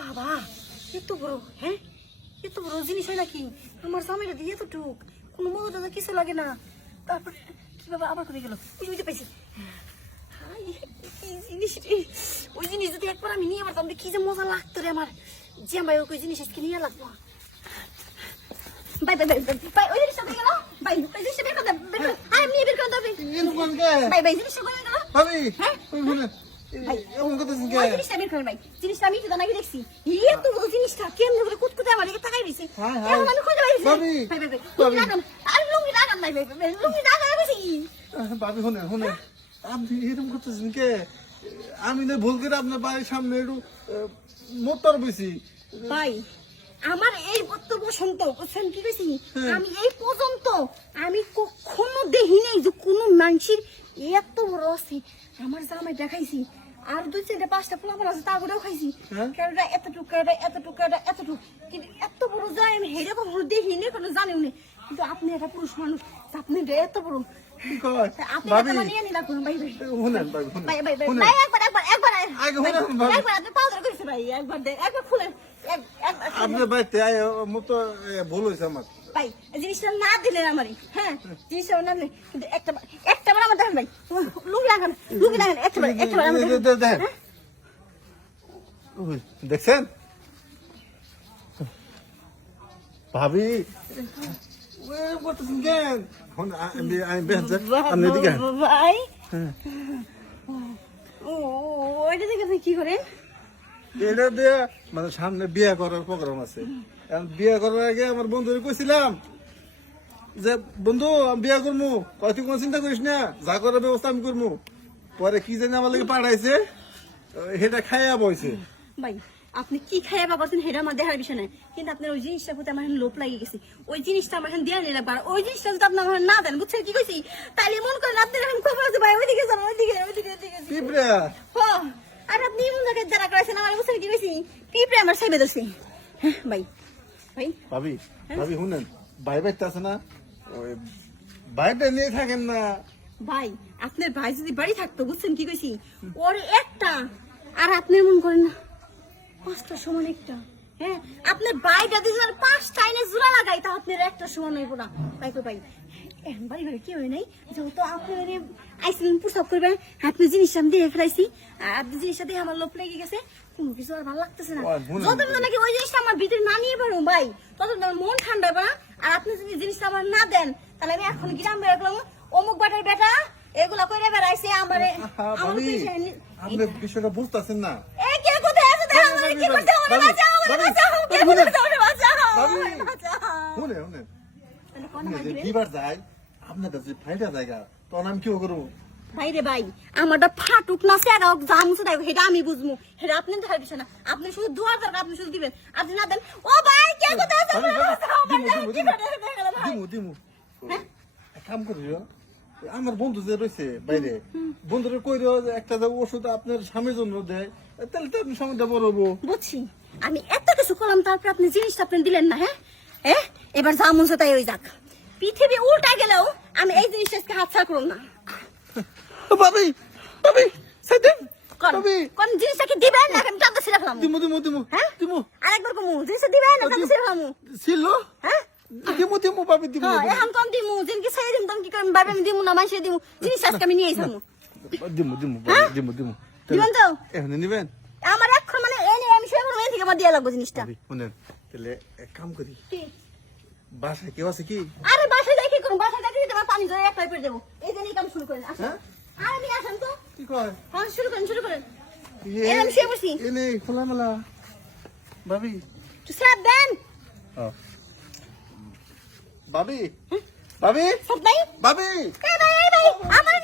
বাবা এত বড় হ্যাঁ? এত বড় জিনিস হয় নাকি? আমার জামাইটা দিয়ে তো টুক কোনো মজা টজা কিছু লাগে না। তারপরে কি বাবা আবার করে গেল? বুঝতে পাইছি। জিনিস ওই জিনিস যদি একবার আমি নিয়ে পারতাম কি যে মজা লাগতো রে আমার। যে আমার ওই জিনিস আজকে নিয়ে লাগবো। বাই বাই বাই বাই, বাই ওই জিনিসটা দিয়ে গেল। বাই ওই জিনিসটা বের করে করে আয় নিয়ে বের করে দেবে বাই বাই জিনিসটা করে গেল। ভাবি হ্যাঁ? ভাবি, শুনে শুনে আপনি এরকম করতেছেন কে আমি না ভুল করে আপনার বাড়ির সামনে একটু মোটর বেশি ভাই আমার এই বত্ত বসন্ত বুঝছেন কি কইছি? হ্যাঁ। আমি এই পর্যন্ত আমি কখনো দেখি নাই যে কোনো মানুষের এত বড় আছে আমার জামাই দেখাইছি আর দুই চারটে পাঁচটা পোলাপন আছে তা করেও খাইছি। হ্যাঁ। কেউটা এতটুকু কেউটা এতটুকু কেউটা এতটুকু? কিন্তু এত বড় যায় আমি হেরে কখনো দেখি নি কোনো জানিও নি। কিন্তু আপনি একটা পুরুষ মানুষ আপনি এত বড়। আপনার বাড়িতে মতো ভুল হয়েছে আমার। ভাই জিনিসটা না দিলেন আমারই হ্যাঁ? জিনিসটা না দিলেন কিন্তু একটা বার- একটা বার আমার দেখেন ভাই। দেখছেন? ভাবি হ্যাঁ। কি এটা দিয়ে মানে সামনে বিয়ে করার প্রোগ্রাম আছে। বিয়ে করার আগে আমার বন্ধুরে কইছিলাম যে বন্ধু আমি বিয়ে করব কয় তুই কোনো চিন্তা করিস না। যা করার ব্যবস্থা আমি করব পরে কি জানি আমার লাগে পাঠাইছে সেটা খাইয়া বইছে। ভাই আপনি কি খাইয়া পাবাছেন সেটা আমার দেখার বিষয় নাই। কিন্তু আপনার ওই জিনিসটার প্রতি আমার লোভ লাগে গেছে। ওই জিনিসটা আমার এখন দেওয়া নিলাম ওই জিনিসটা যদি আপনার আমার না দেন বুঝছেন কি কইছি? তাহলে মন করেন আপনার এখন খবর আছে। ভাই ওইদিকে যান ওইদিকে ওইদিকে ওইদিকে আর আপনি এমন জায়গায় দাঁড়া করাইছেন আমার বুঝছেন কি কইছি? পিঁপড়ে আমার সাইবে ধরছে। হ্যাঁ ভাই ভাই। ভাবি ভাবি শুনেন ভাই বাইতে আছে না? ওই বাইরে নিয়ে থাকেন না। ভাই আপনার ভাই যদি বাড়ি থাকতো বুঝছেন কি কইছি? ওর একটা আর আপনি মন করেন না। পাঁচটা সমান একটা। হ্যাঁ আপনার বাইটা পাঁচটা আইনে জোড়া লাগাই তা আপনার একটা সমান হইব না। ভাই কই ভাই এখন বাড়ি ঘরে কি হয় নাই যেহেতু আপনি মানে প্রসাব করবেন আপনি জিনিসটা আমি দিয়ে ফেলাইছি আপনি জিনিসটা দিয়ে আমার লোভ লেগে গেছে কোনো কিছু আর ভালো লাগতেছে না। যতদিন নাকি ওই জিনিসটা আমার ভিতরে না নিয়ে পারব ভাই আমার মন ঠান্ডা হবে না। আর আপনি যদি জিনিসটা আমার না দেন তাহলে আমি এখন গ্রাম বেরোলাম অমুক বাটার বেটা এগুলা বেড়াইছে আমারে আপনি বিষয়টা বুঝতেছেন না। এই কে কোথায় আছে? দেখো আমারে কি করতে ভাবি, বাঁচাও আমারে বাঁচাও কে করতে আমারে বাঁচাও যায় আপনার কাছে ফাইটা জায়গা তখন আমি কি করব? ভাই আমারটা ফাটুক না সেরা হোক সেটা আমি বুঝব সেটা আপনি দেখার বিষয় না। আপনি শুধু দুয়ার দরকার আপনি শুধু দিবেন। আপনি না দেন ও ভাই কে কোথায় আছে? দিমু, দিমু দিমু। হ্যাঁ? কাম করিও আমার বন্ধু যে রয়েছে বাইরে বন্ধুরে কইরো একটা যে ওষুধ আপনার স্বামীর জন্য দেয় তাহলে তো আপনি সময়টা বড় হব। বুঝছি। আমি এত কিছু করলাম তারপর আপনি জিনিসটা আপনি দিলেন না হ্যাঁ? হ্যাঁ এবার যা মন তাই ওই যাক। পৃথিবী উল্টা গেলেও আমি এই জিনিসটা আজকে হাত ছাড় করুন না। সাইদেন কোন? দিবেন না আমি টাকা ছিঁড়ে ফেলাম? দিমু দিমু দিমু। হ্যাঁ? দিমু। আরেকবার কমু জিনিসটা দিবেন না টাকা ছিঁড়ে ফেলাম। ছিল? হ্যাঁ? দিমু দিমু ভাবি দিমু হ্যাঁ এখন কম দিমু জিনকে ছেড়ে দিম তখন কি ভাবে আমি দিমু না মাসে দিমু। জিনিস আজকে আমি নিয়ে আইসামু। দিমু দিমু হ্যাঁ? দিমু দিমু। দিবেন তো? এখন নিবেন? আমার এখন মানে এনে আমি পড়ব এনে থেকে আমার দিয়ে লাগবো জিনিসটা। শুনেন তাহলে এক কাম করি। কি? বাসায় কেউ আছে কি? আরে বাসায় যাই কি করুন বাসায় যাই দিতে পানি ধরে এক পাইপে দেবো এই জন্যই কাম শুরু করেন আসেন। হ্যাঁ? আর আমি আসেন তো। কি কয়? হ্যাঁ শুরু করেন শুরু করেন। শুয়ে এনে খোলামেলা। ভাবি। একটু স্যাপ দেন। ভাবি ভাবি ভাবি। আমার